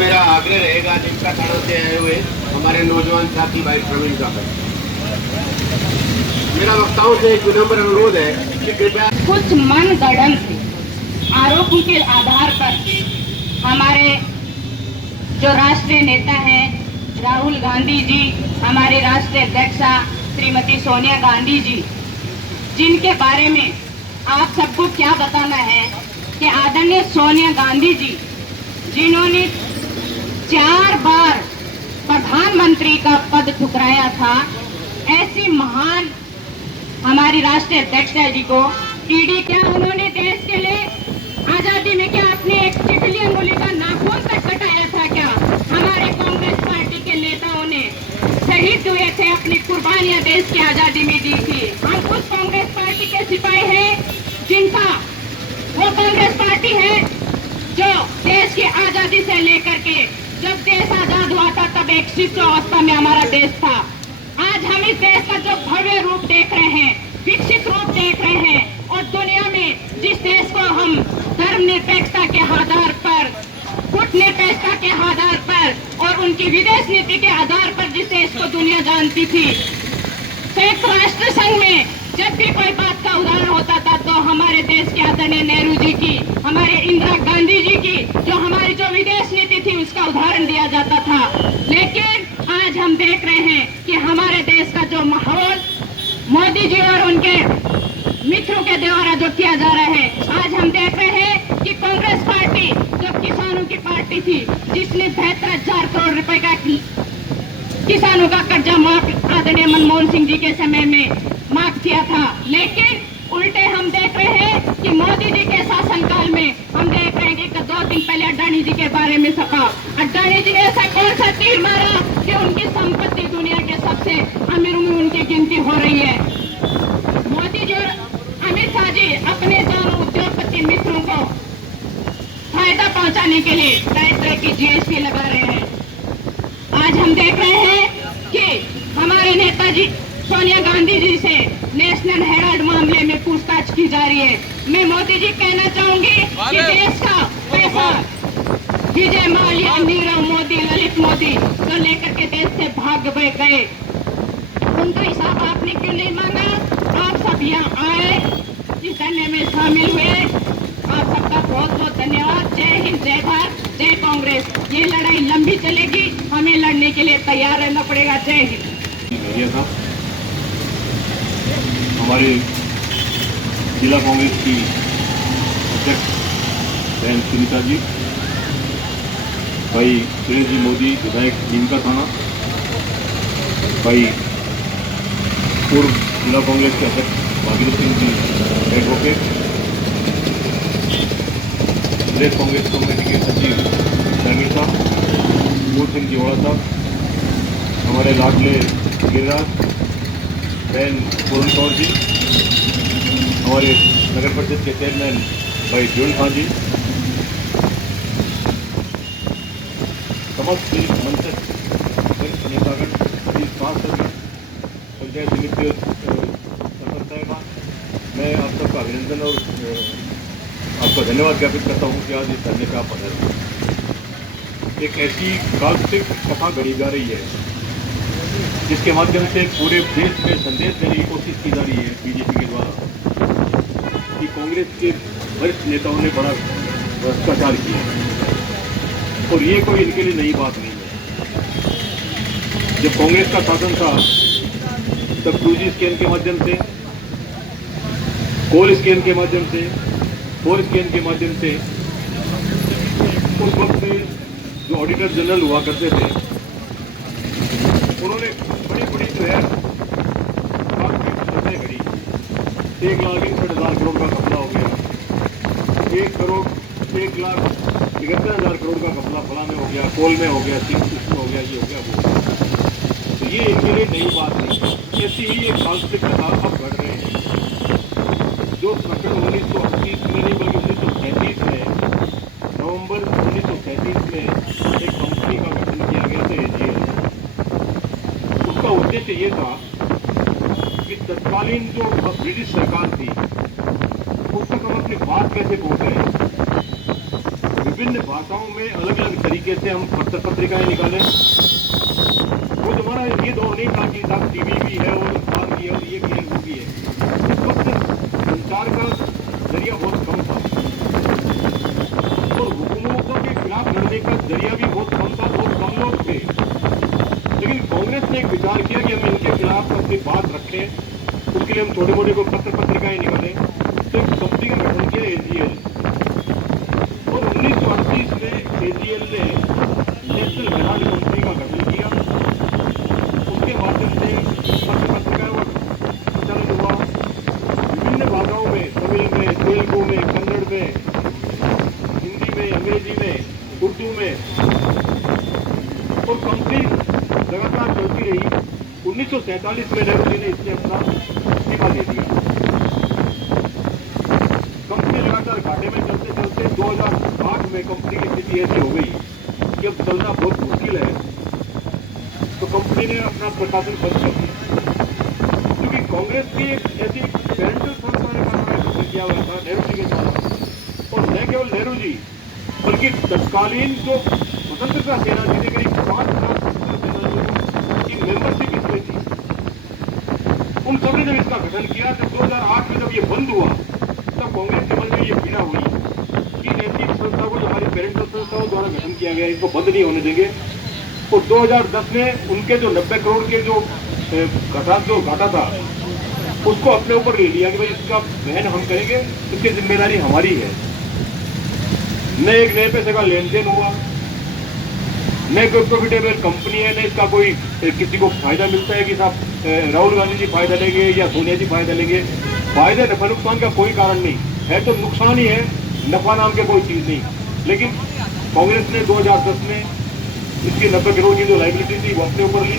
मेरा आग्रह रहेगा जिनका थाना से आए हुए हमारे नौजवान साथी भाई प्रवीण साहब, मेरा वक्ताओं से एक विनम्र अनुरोध है कि कृपया कुछ मनगढ़ंत आरोपों के आधार पर हमारे जो राष्ट्रीय नेता हैं राहुल गांधी जी, हमारी राष्ट्रीय अध्यक्षा श्रीमती सोनिया गांधी जी, जिनके बारे में आप सबको क्या बताना है कि आदरणीय सोनिया गांधी जी, जिन्होंने 4 बार प्रधानमंत्री का पद ठुकराया था, ऐसी महान हमारी राष्ट्रीय अध्यक्षा जी को ईडी क्या उन्होंने देश के लिए आजादी में क्या अपनी एक चिकली अंगुली का नाखून तक कटाया था क्या? हमारे कांग्रेस पार्टी के नेताओं ने शहीद हुए थे, अपनी कुर्बानियां देश की आजादी में दी थी। हम उस कांग्रेस पार्टी के सिपाही हैं जिनका वो कांग्रेस पार्टी है जो देश की आजादी से लेकर के जब देश आजाद हुआ था तब एक शिशु अवस्था में हमारा देश था। आज हम इस देश का जो भव्य रूप देख रहे हैं, विकसित रूप देख रहे हैं, और दुनिया में जिस देश को हम धर्मनिरपेक्षता के आधार पर, गुटनिरपेक्षता के आधार पर और उनकी विदेश नीति के आधार पर जिस देश को दुनिया जानती थी, संयुक्त राष्ट्र संघ में जब भी कोई बात का उदाहरण होता था तो हमारे देश के आदरणीय नेहरू जी की, हमारे इंदिरा गांधी जी की जो हमारी जो विदेश नीति थी उसका उदाहरण दिया जाता था। लेकिन आज हम देख रहे हैं कि हमारे देश का जो माहौल मोदी जी और उनके मित्रों के द्वारा जो किया जा रहा है, आज हम देख रहे हैं कि कांग्रेस पार्टी जो किसानों की पार्टी थी, जिसने 73,000 करोड़ रुपए का किसानों का कर्जा माफ आदरणीय मनमोहन सिंह जी के समय में माफ किया था, लेकिन उल्टे हम देख रहे हैं कि मोदी जी के शासनकाल में हम देख रहे हैं कि 2 दिन पहले अडानी जी के बारे में छपा। अडानी जी ने ऐसा कौन सा तीर मारा कि उनकी संपत्ति दुनिया के सबसे अमीरों में उनकी गिनती हो रही है। मोदी जी और अमित शाह जी अपने दोनों उद्योगपति मित्रों को फायदा पहुंचाने के लिए तरह की जीएसटी लगा रहे हैं। आज हम देख रहे हैं कि हमारे नेताजी सोनिया गांधी जी से नेशनल हेराल्ड मामले में पूछताछ की जा रही है। मैं मोदी जी कहना चाहूंगी कि देश का पैसा विजय माल्या, नीरव मोदी, ललित मोदी को लेकर के देश से भाग गए, उनका हिसाब आपने क्यों नहीं मांगा? आप सब यहाँ आए, इस धरने में शामिल हुए, आप सबका बहुत बहुत धन्यवाद। जय हिंद, जय भारत, जय कांग्रेस। ये लड़ाई लंबी चलेगी, हमें लड़ने के लिए तैयार रहना पड़ेगा। जय हिंद। हमारे जिला कांग्रेस की अध्यक्ष बहन सुनीता जी, भाई सुरेश जी मोदी विधायक नीमका थाना, भाई पूर्व जिला कांग्रेस के अध्यक्ष भागीरथ सिंह जी एडवोकेट, प्रदेश कांग्रेस कमेटी के सचिव शर्मिल साहब, मूल सिंह जीवाड़ा साहब, हमारे लाडले गिरिराज, बहन पूर्ण कौर जी, हमारे नगर परिषद के चेयरमैन भाई जोन खान जी, समस्त मंच नेतागण, पंचायत समिति सरपंच साहिबान, मैं आप सबका अभिनंदन और आपका धन्यवाद ज्ञापित करता हूँ कि आज इस धरने पर आप पधारे। एक ऐसी काल्पनिक कथा गढ़ी जा रही है जिसके माध्यम से पूरे देश में संदेश देने की कोशिश की जा रही है बीजेपी के द्वारा कि कांग्रेस के वरिष्ठ नेताओं ने बड़ा भ्रष्टाचार किया, और ये कोई इनके लिए नई बात नहीं है। जब कांग्रेस का शासन था तब 2G स्कैम के माध्यम से, कोल स्कैम के माध्यम से, 4 स्कैम के माध्यम से उस वक्त जो ऑडिटर जनरल हुआ करते थे उन्होंने बड़ी बड़ी जो है घड़ी 1,61,000 करोड़ का घपला हो गया, 1,71,73,000 करोड़ का घपला फलाने हो गया, कोल में हो गया, सिंह हो गया, ये हो गया, वो हो गया। तो ये इनके लिए नई बात नहीं। ऐसी ही एक काल्पनिक कथा अब घट रहे हैं जो प्रकरण 1938 में नहीं बल्कि 1937 में, नवंबर 1937 में एक कंपनी का गठन किया गया था AGL। उसका उद्देश्य ये था कि तत्कालीन जो ब्रिटिश सरकार थी उस तक हम अपनी बात कैसे पहुंचाएं। विभिन्न भाषाओं में अलग अलग तरीके से हम पत्रिकाएं निकालें। वो हमारा ये दौर नहीं था कि साहब टीवी भी है और अखबार भी है और ये भी है वो भी है। उस वक्त संचार का जरिया बहुत कम था और हुकूमतों के खिलाफ लड़ने का जरिया भी बहुत कम था, बहुत कम लोग थे। लेकिन कांग्रेस ने एक विचार किया कि हम इनके खिलाफ अपनी बात रखें, उसके लिए हम छोटे मोटे को पत्रिकाएं निकालें। तो एक कंपनी का गठन किया AGL और 1938 में AGL ने नेशनल हेराल्ड कंपनी का गठन किया। उसके माध्यम से पत्रिकाओं का संचालन हुआ विभिन्न भाषाओं में, तमिल में, तेलुगु में, कन्नड़ में, हिंदी में, अंग्रेजी में, उर्दू में, और कंपनी लगातार चलती रही। 1947 में नेहरू जी ने इसने अपना इस्तीफा दे दिया। कंपनी लगातार घाटे में चलते चलते 2008 में कंपनी की स्थिति ऐसी हो गई कि अब चलना बहुत मुश्किल है, तो कंपनी ने अपना प्रशासन बंद कर दिया। क्योंकि कांग्रेस की एक ऐसी पेरेंटल संस्था ने गठन किया हुआ था नेहरू जी के साथ, और न केवल नेहरू जी बल्कि तत्कालीन जो स्वतंत्रता सेना जी ने करीब 5 लाख की मेंबरशिप इसमें थी। उन सबने जब इसका गठन किया, जब 2008 में जब ये बंद हुआ, तब कांग्रेस के मन में ये पीड़ा हुई कि ऐसी संस्था को जो हमारी पेरेंटल संस्थाओं द्वारा गठन किया गया, इसको बंद नहीं होने देंगे। और 2010 में उनके जो 90 करोड़ के जो घाटा था, उसको अपने ऊपर ले लिया कि भाई इसका वहन हम करेंगे, इसकी जिम्मेदारी हमारी है। न एक नए पैसे का लेन देन हुआ, न कोई प्रॉफिटेबल कंपनी है, न इसका कोई किसी को फायदा मिलता है कि साहब राहुल गांधी जी फायदा लेंगे या सोनिया जी फायदा लेंगे। फायदा नफा नुकसान का कोई कारण नहीं है, तो नुकसान ही है, नफा नाम के कोई चीज नहीं। लेकिन कांग्रेस ने 2010 में इसकी 90 करोड़ की जो लाइबिलिटी थी वो अपने ऊपर ली,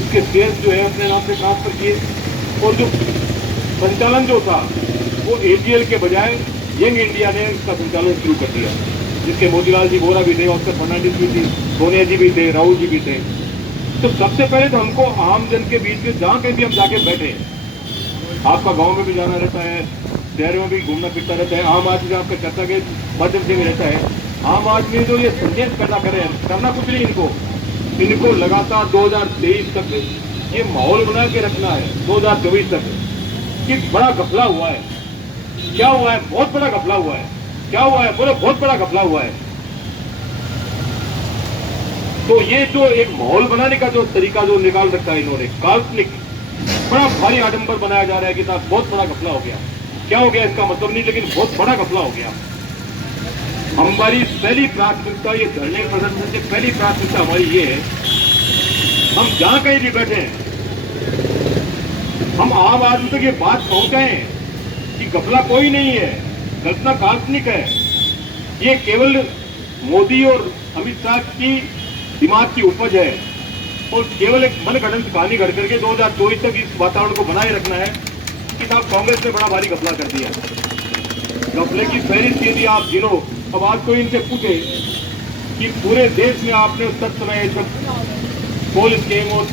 इसके शेयर्स जो है अपने नाम से ट्रांसफर किए, और जो संचालन जो था वो AGL के बजाय यंग इंडिया ने इसका संचालन शुरू कर दिया, जिसके मोतीलाल जी वोरा भी थे, ऑस्कर फर्नांडिस भी थी, सोनिया जी भी थे, राहुल जी भी थे। तो सबसे पहले तो हमको आम जन के बीच में जहाँ कहीं भी हम जाके बैठे, आपका गांव में भी जाना रहता है, शहर में भी घूमना फिरता रहता है, आम आदमी का आपका चर्चा के माध्यम से भी रहता है। आम आदमी जो ये संदेश पैदा करे, करना कुछ नहीं, इनको लगातार 2023 तक ये माहौल बना के रखना है, 2024 तक कि बड़ा घपला हुआ है। क्या हुआ है? बहुत बड़ा घपला हुआ है। क्या हुआ है? बोले बहुत बड़ा घपला हुआ है। तो ये जो एक माहौल बनाने का जो तरीका जो निकाल रखा है इन्होंने, काल्पनिक बड़ा भारी आडंबर बनाया जा रहा है कि साहब बहुत बड़ा घपला हो गया। क्या हो गया इसका मतलब नहीं, लेकिन बहुत बड़ा घपला हो गया। हमारी पहली प्राथमिकता, ये धरने प्रदर्शन से पहली प्राथमिकता हमारी ये है, हम जहां कहीं भी बैठे हैं, हम आम आदमी तक ये बात पहुंचाएं कि घपला कोई नहीं है, घटना काल्पनिक है। ये केवल मोदी और अमित शाह की दिमाग की उपज है, और केवल एक मनगढ़ंत कहानी घड़ करके 2024 तक इस वातावरण को बनाए रखना है कि साहब कांग्रेस ने बड़ा भारी घपला कर दिया। घपले की फहरिस्त यदि आप गिनो, अब आज कोई इनसे पूछे कि पूरे देश में आपने उस समय कोल स्कीम और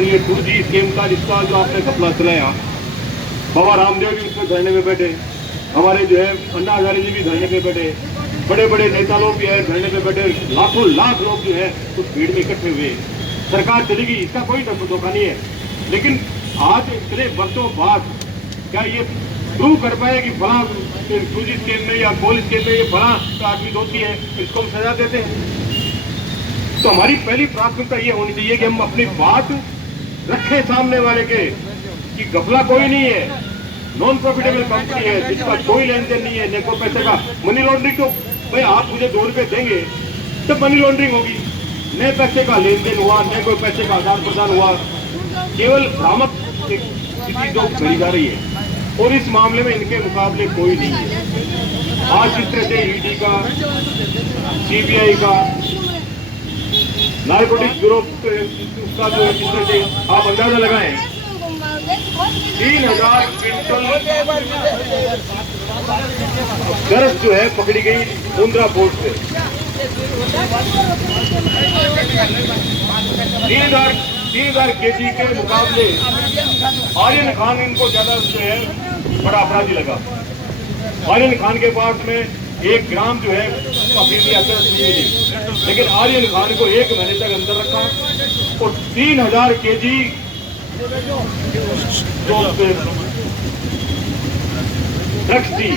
ये 2G स्कीम का जिसका जो आपने घपला चलाया, बाबा रामदेव भी उसमें धरने में बैठे, हमारे जो है अन्ना हजारे जी भी धरने पे बैठे, बड़े बड़े नेता लोग भी है धरने पे बैठे, लाखों लाख लोग जो है उस भीड़ में इकट्ठे हुए। सरकार चलेगी, इसका कोई धोखा नहीं है। लेकिन आज इतने वर्षों बाद क्या ये प्रूव कर पाए कि फला 2G स्कीम में या कोल स्कीम में ये फला आदमी दोषी है, इसको हम सजा देते हैं? तो हमारी पहली प्राथमिकता ये होनी चाहिए कि हम अपनी बात रखें सामने वाले के कि घपला कोई नहीं है, नॉन प्रॉफिटेबल कंपनी है जिसका कोई लेन देन नहीं है, न कोई पैसे का मनी लॉन्ड्रिंग। तो भाई आप मुझे 2 रुपए देंगे तब मनी लॉन्ड्रिंग होगी, न पैसे का लेन देन हुआ, न कोई पैसे का आदान प्रदान हुआ, केवल भ्रामक स्थिति जो करी जा रही है, और इस मामले में इनके मुकाबले कोई नहीं है। आज जिस तरह से ईडी का, सीबीआई का, नारकोटिक्स ब्यूरो का जो है, जिस तरह से आप अंदाजा लगाएं 3000 क्विंटल गरज जो है पकड़ी गई मुंद्रा पोर्ट से। 3000 केजी के मुकाबले आर्यन खान इनको ज्यादा जो है बड़ा अपराधी लगा। आर्यन खान के पास में 1 ग्राम जो है उसका फिल्मी असर नहीं मिली, लेकिन आर्यन खान को 1 महीने तक अंदर रखा और 3000 केजी जो ड्रग्स थी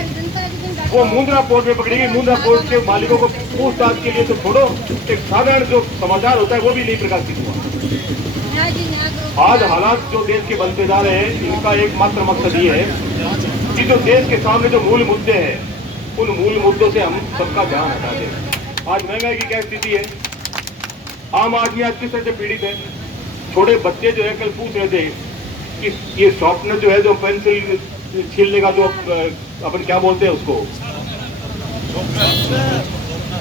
वो मुंद्रा पोर्ट में पकड़ी गई। मुंद्रा पोर्ट के मालिकों को पूछताछ के लिए तो छोड़ो, एक साधारण जो समाचार होता है वो भी नहीं प्रकाशित हुआ। आज हालात जो देश के बनते जा रहे हैं, इनका एकमात्र मकसद ये है कि जो देश के सामने जो मूल मुद्दे हैं उन मूल मुद्दों से हम सबका ध्यान हटा दें। आज महंगाई की क्या स्थिति है, आम आदमी आज किस तरह से पीड़ित है। छोटे बच्चे जो है कल पूछ रहे थे कि ये शॉर्पनर जो है, जो पेंसिल छीलने का जो अपन क्या बोलते हैं उसको,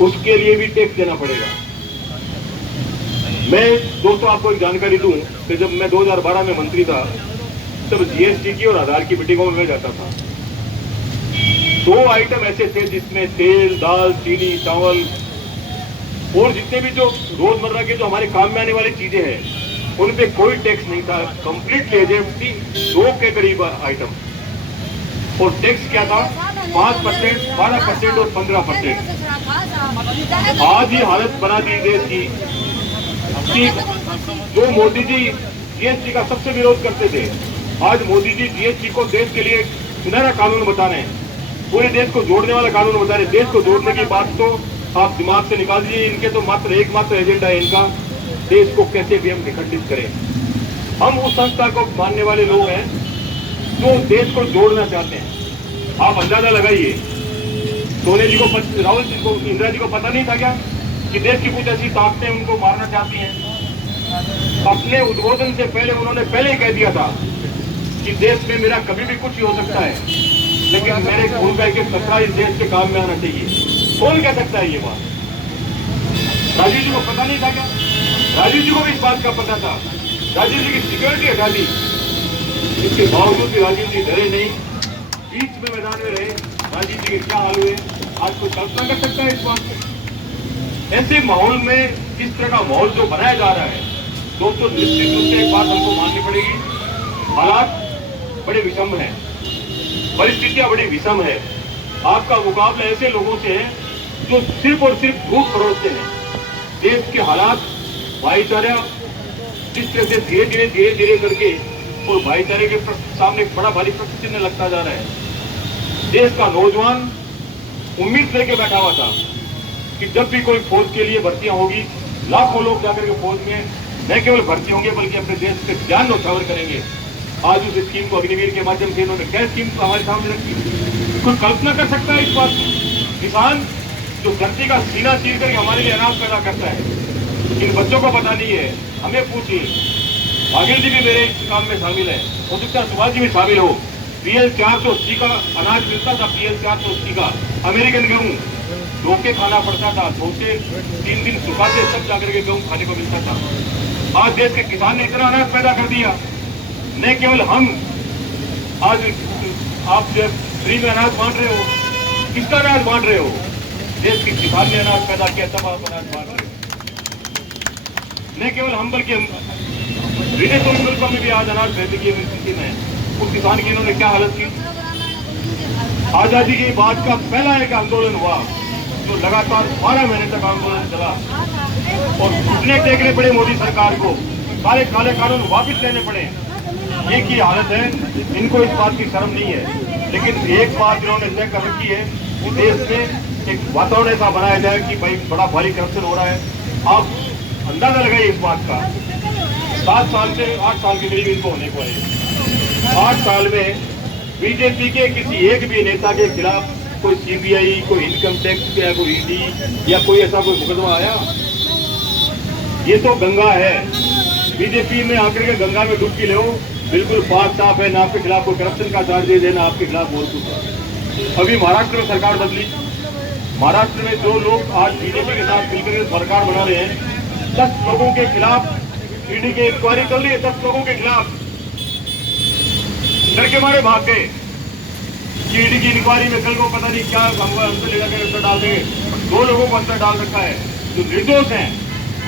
उसके लिए भी टैक्स देना पड़ेगा। मैं दोस्तों आपको एक जानकारी दूं कि जब मैं 2012 में मंत्री था तब जीएसटी की और आधार की मीटिंगों में मैं जाता था। 2 आइटम ऐसे थे जिसमें तेल, दाल, चीनी, चावल और जितने भी जो रोजमर्रा के जो हमारे काम में आने वाली चीजें हैं उन पे कोई टैक्स नहीं था। कंप्लीट लेजेंट थी 2 के करीब आइटम, और टैक्स क्या था 5%, 12% और 15%। आज ये हालत बना दी देश की कि जो मोदी जी जीएसटी का सबसे विरोध करते थे, आज मोदी जी जीएसटी को देश के लिए सुनहरा कानून बता रहे हैं, पूरे देश को जोड़ने वाला कानून बता रहे हैं। देश को जोड़ने की बात तो आप दिमाग से निकाल दीजिए, इनके तो मात्र एकमात्र एजेंडा है इनका, देश को कैसे भी हम विखंडित करें। हम उस संस्था को मानने वाले लोग हैं जो देश को जोड़ना चाहते हैं। आप अंदाजा लगाइए, सोने जी को, राहुल जी को, इंदिरा जी को पता नहीं था क्या कि देश की कुछ ऐसी ताकतें उनको मारना चाहती हैं। अपने उद्बोधन से पहले उन्होंने पहले ही कह दिया था कि देश में मेरा कभी भी कुछ ही हो सकता है, लेकिन मेरे खून का एक कतरा इस देश के काम में आना चाहिए। कौन कह सकता है ये बात? राजीव जी को पता नहीं था क्या? राजीव जी को भी इस बात का पता था। राजीव जी की सिक्योरिटी हटा दी, इसके बावजूद भी राजीव जी डरे नहीं, बीच में मैदान में रहे। राजीव जी के क्या हाल हुए आज कोई कल्पना कर सकता है इस बात को? ऐसे माहौल में इस तरह का माहौल जो बनाया जा रहा है, दोस्तों निश्चित रूप से एक बात हमको माननी पड़ेगी, हालात बड़े विषम हैं, परिस्थितियां बड़ी विषम है। आपका मुकाबला ऐसे लोगों से है जो सिर्फ और सिर्फ झूठ परोसते हैं। देश के हालात, भाईचारा जिस तरह से धीरे धीरे करके और भाईचारे के सामने एक बड़ा भारी प्रश्न चिन्ह लगता जा रहा है। देश का नौजवान उम्मीद लेके बैठा हुआ था कि जब भी कोई फौज के लिए भर्तियां होगी, लाखों लोग जाकर के फौज में न केवल भर्ती होंगे बल्कि अपने देश से ज्ञान न्यौछावर करेंगे। आज उस स्कीम को अग्निवीर के माध्यम से इन्होंने क्या स्कीम हमारे सामने रखी, कोई कल्पना कर सकता है इस बात की? किसान जो धरती का सीना चीर करके हमारे लिए अनाज पैदा करता है, इन बच्चों को पता नहीं है। हमें पूछिए, बाघेल जी भी मेरे इस काम में शामिल है, हो सकता है सुभाष जी भी शामिल हो। PL 480 का अनाज मिलता था, PL 480 का अमेरिकन गेहूं धोके खाना पड़ता था, धोके 3 दिन सुखाते सब जाकर के गेहूं खाने को मिलता था। आज देश के किसान ने इतना अनाज पैदा कर दिया, न केवल हम, आज आप जो फ्री में अनाज बांट रहे हो, किसका अनाज बांट रहे हो? देश के किसान ने अनाज पैदा किया, तब आप अनाज बांट रहे हो। न केवल हम बल्कि विदेशों मुल्कों में भी आज अनाज भेजने की स्थिति में है। उस किसान की इन्होंने क्या हालत की? आजादी की बात का पहला एक आंदोलन हुआ जो लगातार 12 महीने तक आंदोलन चला और घुटने टेकने पड़े मोदी सरकार को, सारे काले कानून वापस लेने पड़े। एक ही हालत है, इनको इस बात की शर्म नहीं है। लेकिन एक बात इन्होंने तय कर रखी है कि देश में एक वातावरण ऐसा बनाया जाए कि भाई बड़ा भारी करप्शन हो रहा है। आप अंदाजा लगाइए इस बात का, 7 साल से 8 साल के करीब इनको होने को है। 8 साल में बीजेपी के किसी एक भी नेता के खिलाफ कोई CBI, कोई इनकम टैक्स या कोई ED या कोई ऐसा कोई मुकदमा आया? ये तो गंगा है, बीजेपी में आकर के गंगा में डुबकी लो, बिल्कुल पाक साफ है, ना आपके खिलाफ कोई करप्शन का चार्ज दे देना, आपके खिलाफ और कुछ। अभी महाराष्ट्र में सरकार बदली, महाराष्ट्र में जो लोग आज बीजेपी के साथ मिलकर सरकार बना रहे हैं, 10 लोगों के खिलाफ ED की इंक्वायरी चल रही है। 10 लोगों के खिलाफ डर के मारे भाग गए। ED की इंक्वायरी में कल को पता नहीं क्या अंदर ले जाकर अंदर डाल देंगे। 2 लोगों को अंदर डाल रखा है जो निर्दोष हैं,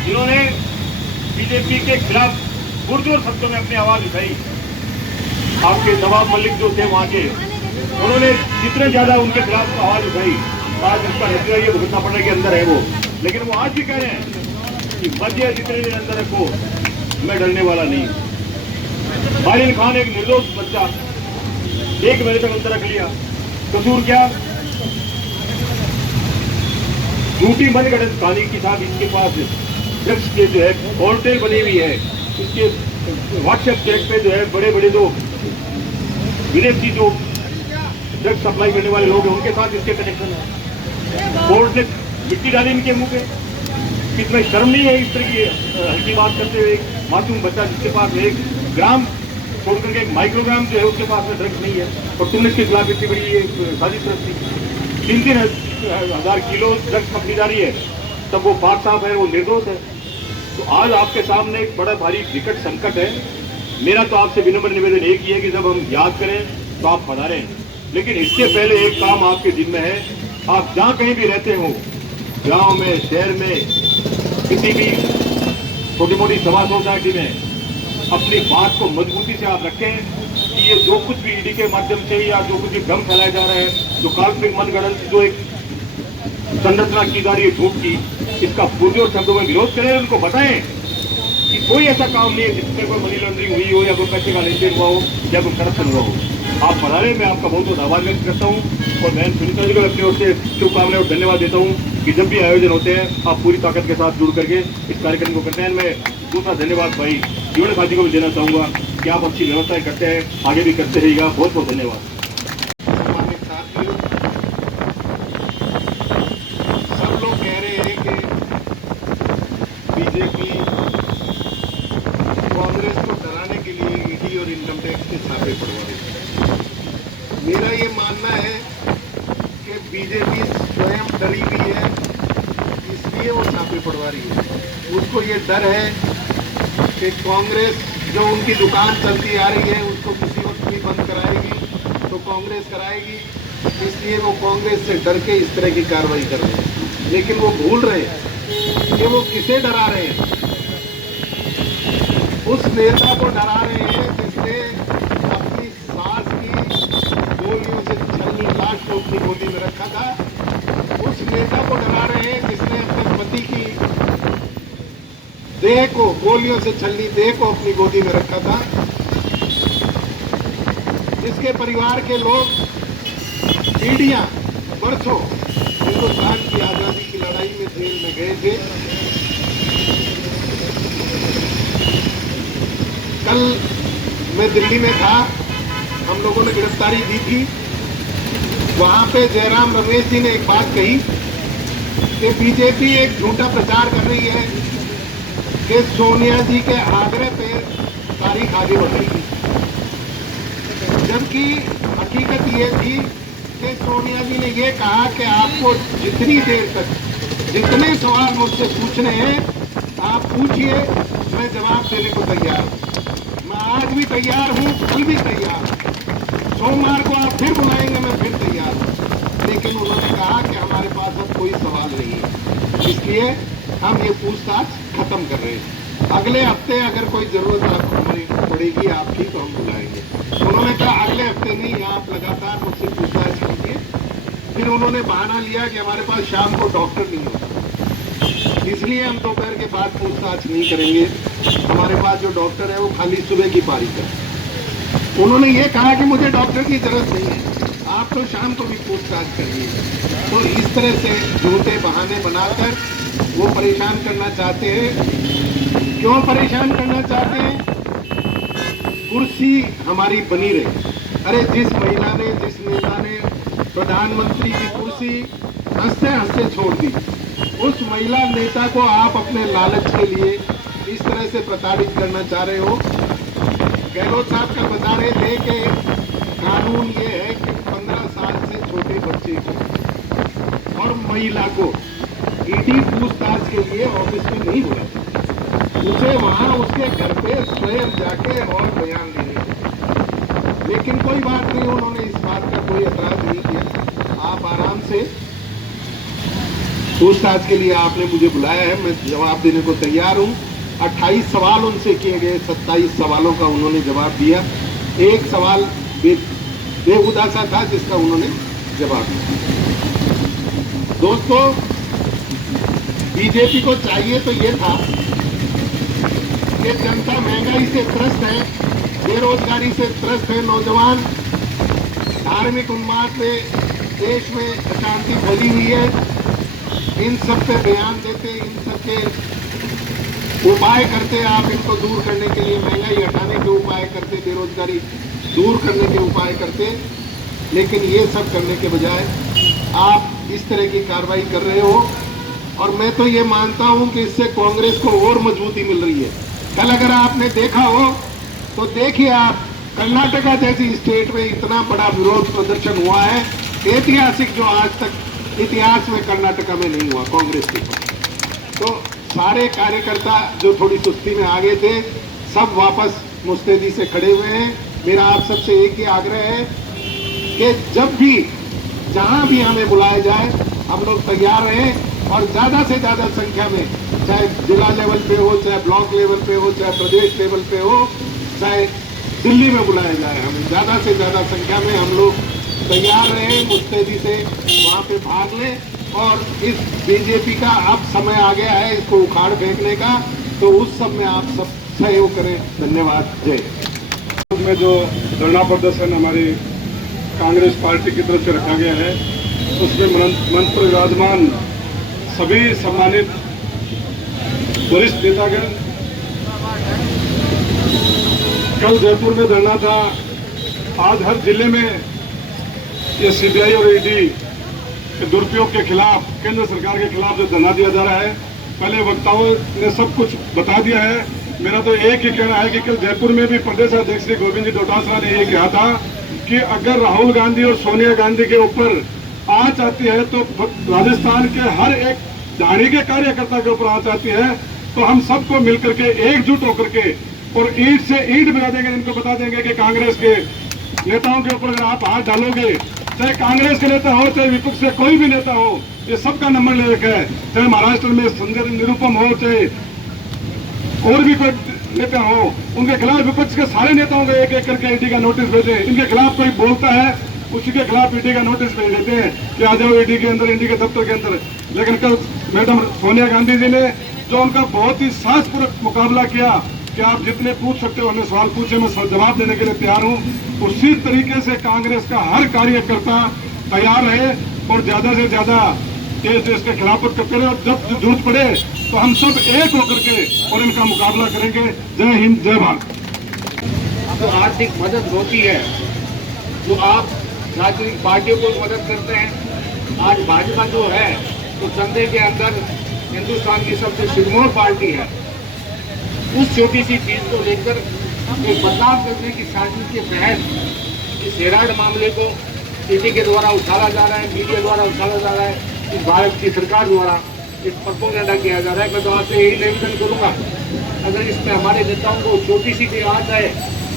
जिन्होंने बीजेपी के खिलाफ पुरजोर शब्दों में अपनी आवाज उठाई। आपके नवाब मलिक जो थे वहां के, उन्होंने जितने ज्यादा उनके खिलाफ आवाज उठाई, आज उसका नतीजा ये भुगतना पड़ने के अंदर है वो। लेकिन वो आज भी कह रहे हैं कि मर्जी जितने दिन अंदर रखो, मैं डरने वाला नहीं। मालिन खान एक निर्दोष बच्चा 1 महीने तक अंदर रख लिया, कसूर क्या? झूठी मनगढ़ंत कहानी के साथ इसके पास ड्रग्स के जो है होटल बनी हुई है, इसके व्हाट्सएप चैट पे जो है बड़े बड़े जो विदेशी जो ड्रग्स सप्लाई करने वाले लोग हैं उनके साथ इसके कनेक्शन है। कोर्ट ने मिट्टी डाली इनके मुंह पे। कितना शर्म नहीं है इस तरह की हल्की बात करते हुए? मासूम बच्चा जिसके पास 1 ग्राम छोड़ करके 1 माइक्रोग्राम जो है उसके पास में ड्रग्स नहीं है, और तुमने इसके खिलाफ इतनी बड़ी साजिश रखी। 3-3 हजार किलो ड्रग्स पकड़ी जा रही है, तब वो पाक साहब है, वो निर्दोष है। तो आज आपके सामने एक बड़ा भारी विकट संकट है। मेरा तो आपसे विनम्र निवेदन एक ही है कि जब हम याद करें तो आप पधारें, लेकिन इससे पहले एक काम आपके जिम्मे है। आप जहां कहीं भी रहते हो, गांव में, शहर में, किसी भी छोटी मोटी सभा सोसाइटी में, अपनी बात को मजबूती से आप रखें कि ये जो कुछ भी ईडी के माध्यम से या जो कुछ भी भ्रम फैलाया जा रहा है, जो काल्पनिक मनगढ़ंत जो एक संरचना की जा रही है झूठ की, इसका पुरजोर शब्दों में विरोध करें। उनको बताएं कि कोई ऐसा काम नहीं है जिसमें कोई मनी लॉन्ड्रिंग हुई हो या कोई पैसे का लेन देन हुआ हो या कोई करप्शन हुआ हो। आप पधारे, मैं आपका बहुत बहुत आभार व्यक्त करता हूँ, और मैं सुनीता जी को अपनी ओर से शुभकामनाएं और धन्यवाद देता हूँ कि जब भी आयोजन होते हैं आप पूरी ताकत के साथ जुड़ करके इस कार्यक्रम को करते हैं। मैं दूसरा धन्यवाद भाई जीवन साथी को भी देना चाहूँगा कि आप अच्छी व्यवस्थाएं करते हैं, आगे भी करते रहिएगा। बहुत बहुत धन्यवाद। सब लोग कह रहे हैं कि बीजेपी कांग्रेस को डराने के लिए ईडी और इनकम टैक्स के छापे पड़वा रही है। मेरा ये मानना है कि बीजेपी स्वयं डरी हुई है, इसलिए वो छापे पड़वा रही है। उसको ये डर है कि कांग्रेस जो उनकी दुकान चलती आ रही है उसको किसी वक्त भी बंद कराएगी तो कांग्रेस कराएगी, इसलिए वो कांग्रेस से डर के इस तरह की कार्रवाई कर रहे हैं। लेकिन वो भूल रहे हैं कि वो किसे डरा रहे हैं। उस नेता को डरा रहे हैं जिसने अपनी सास की गोलियों से छलनी लाश को अपनी गोदी में रखा था। उस नेता को डरा रहे हैं जिसने अपने पति की देह को, गोलियों से छलनी देह को अपनी गोदी में रखा था। जिसके परिवार के लोग पीढ़ियां, बरसों हिंदुस्तान की आजादी की लड़ाई में जेल में गए थे। कल मैं दिल्ली में था, हम लोगों ने गिरफ्तारी दी थी। वहां पे जयराम रमेश जी ने एक बात कही कि बीजेपी एक झूठा प्रचार कर रही है कि सोनिया जी के आग्रह पे तारीख आगे बढ़ रही है, जबकि हकीकत ये थी कि सोनिया जी ने ये कहा कि आपको जितनी देर तक जितने सवाल मुझसे पूछने हैं आप पूछिए, मैं जवाब देने को तैयार हूँ। मैं आज भी तैयार हूँ, कल भी तैयार हूँ, सोमवार को आप फिर बुलाएंगे, मैं फिर तैयार हूँ। लेकिन उन्होंने कहा कि हमारे पास अब कोई सवाल नहीं है, इसलिए हम ये पूछताछ खत्म कर रहे हैं। अगले हफ्ते अगर कोई जरूरत आपको हमारी पड़ेगी आपकी तो हम बुलाएंगे। उन्होंने कहा अगले हफ्ते नहीं, आप लगातार मुझसे पूछताछ कीजिए। फिर उन्होंने बहाना लिया कि हमारे पास शाम को डॉक्टर नहीं होता, इसलिए हम दोपहर के बाद पूछताछ नहीं करेंगे। हमारे पास जो डॉक्टर है वो खाली सुबह की पारी का। उन्होंने ये कहा कि मुझे डॉक्टर की जरूरत नहीं है, आप तो शाम को भी पूछताछ करिए। तो इस तरह से झूठे बहाने बनाकर वो परेशान करना चाहते हैं। क्यों परेशान करना चाहते हैं? कुर्सी हमारी बनी रहे। अरे जिस महिला ने, जिस नेता ने प्रधानमंत्री की कुर्सी हंसते हंसते छोड़ दी, उस महिला नेता को आप अपने लालच के लिए इस तरह से प्रताड़ित करना चाह रहे हो। गहलोत साहब कल बता रहे थे कि कानून ये है कि 15 साल से छोटे बच्चे को और महिला को ईडी पूछताछ के लिए ऑफिस में नहीं बुलाता, उसे वहां उसके घर पे स्वयं जाके और बयान देने को। लेकिन कोई बात नहीं, उन्होंने इस बात का कोई एतराज नहीं किया। आप आराम से पूछताछ के लिए आपने मुझे बुलाया है, मैं जवाब देने को तैयार हूँ। 28 सवाल उनसे किए गए, 27 सवालों का उन्होंने जवाब दिया। एक सवाल बेहुदा सा था जिसका उन्होंने जवाब दिया। दोस्तों, बीजेपी को चाहिए तो ये था कि जनता महंगाई से त्रस्त है, बेरोजगारी से त्रस्त है, नौजवान धार्मिक उन्माद में देश में अशांति फैली हुई है, इन सब पे बयान देते, इन सब के उपाय करते, आप इनको दूर करने के लिए महंगाई हटाने के उपाय करते, बेरोजगारी दूर करने के उपाय करते, लेकिन ये सब करने के बजाय आप इस तरह की कार्रवाई कर रहे हो। और मैं तो ये मानता हूं कि इससे कांग्रेस को और मजबूती मिल रही है। कल अगर आपने देखा हो तो देखिए आप, कर्नाटका जैसी स्टेट में इतना बड़ा विरोध प्रदर्शन हुआ है, ऐतिहासिक, जो आज तक इतिहास में कर्नाटका में नहीं हुआ कांग्रेस के ऊपर। तो सारे कार्यकर्ता जो थोड़ी सुस्ती में आ गए थे, सब वापस मुस्तैदी से खड़े हुए हैं। मेरा आप सबसे एक ही आग्रह है कि जब भी, जहां भी हमें बुलाया जाए, हम लोग तैयार रहें और ज्यादा से ज्यादा संख्या में, चाहे जिला लेवल पे हो, चाहे ब्लॉक लेवल पे हो, चाहे प्रदेश लेवल पे हो, चाहे दिल्ली में बुलाया जाए, हमें ज्यादा से ज्यादा संख्या में हम लोग तैयार रहें, मुस्तैदी से वहां पे भाग लें। और इस बीजेपी का अब समय आ गया है इसको उखाड़ फेंकने का, तो उस सब में आप सब सहयोग करें। धन्यवाद। जय। में जो धरना प्रदर्शन हमारी कांग्रेस पार्टी की तरफ से रखा गया है, उसमें मंच पर विराजमान सभी सम्मानित वरिष्ठ नेतागण, कल जयपुर में धरना था, आज हर जिले में ये सीबीआई और ईडी के दुरुपयोग के खिलाफ, केंद्र सरकार के खिलाफ जो धरना दिया जा रहा है, पहले वक्ताओं ने सब कुछ बता दिया है। मेरा तो एक ही कहना है कि कल जयपुर में भी प्रदेश अध्यक्ष श्री गोविंद जी डोटासरा ने ये कहा था कि अगर राहुल गांधी और सोनिया गांधी के ऊपर आंच आती है तो राजस्थान के हर एक दाढ़ी के कार्यकर्ता के ऊपर आंच आती है, तो हम सबको मिलकर के एकजुट होकर के और ईंट से ईंट मिला देंगे, इनको बता देंगे कि कांग्रेस के नेताओं के ऊपर अगर आप हाथ डालोगे, चाहे कांग्रेस के नेता हो, चाहे विपक्ष से कोई भी नेता हो, ये सबका नंबर ले रखा है। चाहे महाराष्ट्र में संजय निरुपम हो, चाहे और भी कोई नेता हो, उनके खिलाफ विपक्ष के सारे नेताओं को एक एक करके ईडी का नोटिस भेजे। इनके खिलाफ कोई बोलता है उसी के खिलाफ ईडी का नोटिस भेज देते हैं कि आ जाओ ईडी के अंदर, ईडी के दफ्तर के अंदर। लेकिन कल मैडम सोनिया गांधी जी ने जो उनका बहुत ही साहसपूर्वक मुकाबला किया कि आप जितने पूछ सकते हो हमें सवाल पूछे, मैं जवाब देने के लिए तैयार हूँ, उसी तरीके से कांग्रेस का हर कार्यकर्ता तैयार है और ज्यादा से ज्यादा केस इसके खिलाफ करते रहे, और जब जरूरत पड़े तो हम सब एक होकर के और इनका मुकाबला करेंगे। जय हिंद, जय भारत। जो आर्थिक मदद होती है, जो आप राजनीतिक पार्टियों को मदद करते हैं, आज भाजपा जो है तो चंदे के अंदर हिंदुस्तान की सबसे सिरमौर पार्टी है। उस छोटी सी चीज को लेकर एक बदलाव करने की साजिश के तहत इस हेराड मामले को ईडी के द्वारा उछाला जा रहा है, मीडिया द्वारा उछाला जा रहा है, इस भारत की सरकार द्वारा इस प्रोपेगेंडा किया जा रहा है। मैं तो आपसे यही निवेदन करूंगा, अगर इसमें हमारे नेताओं को छोटी सी भी आंच आए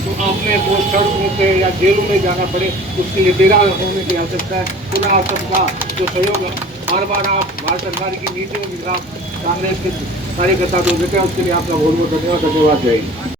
तो आपने वो सड़कों पे या जेलों में जाना पड़े, उसके लिए बेरा होने की आवश्यकता है। पुनः आप सबका जो सहयोग बार बार आप भारत सरकार की नीतियों के खिलाफ कांग्रेस के कार्यकर्ता जो देते हैं, उसके लिए आपका बहुत बहुत धन्यवाद। जय हिंद।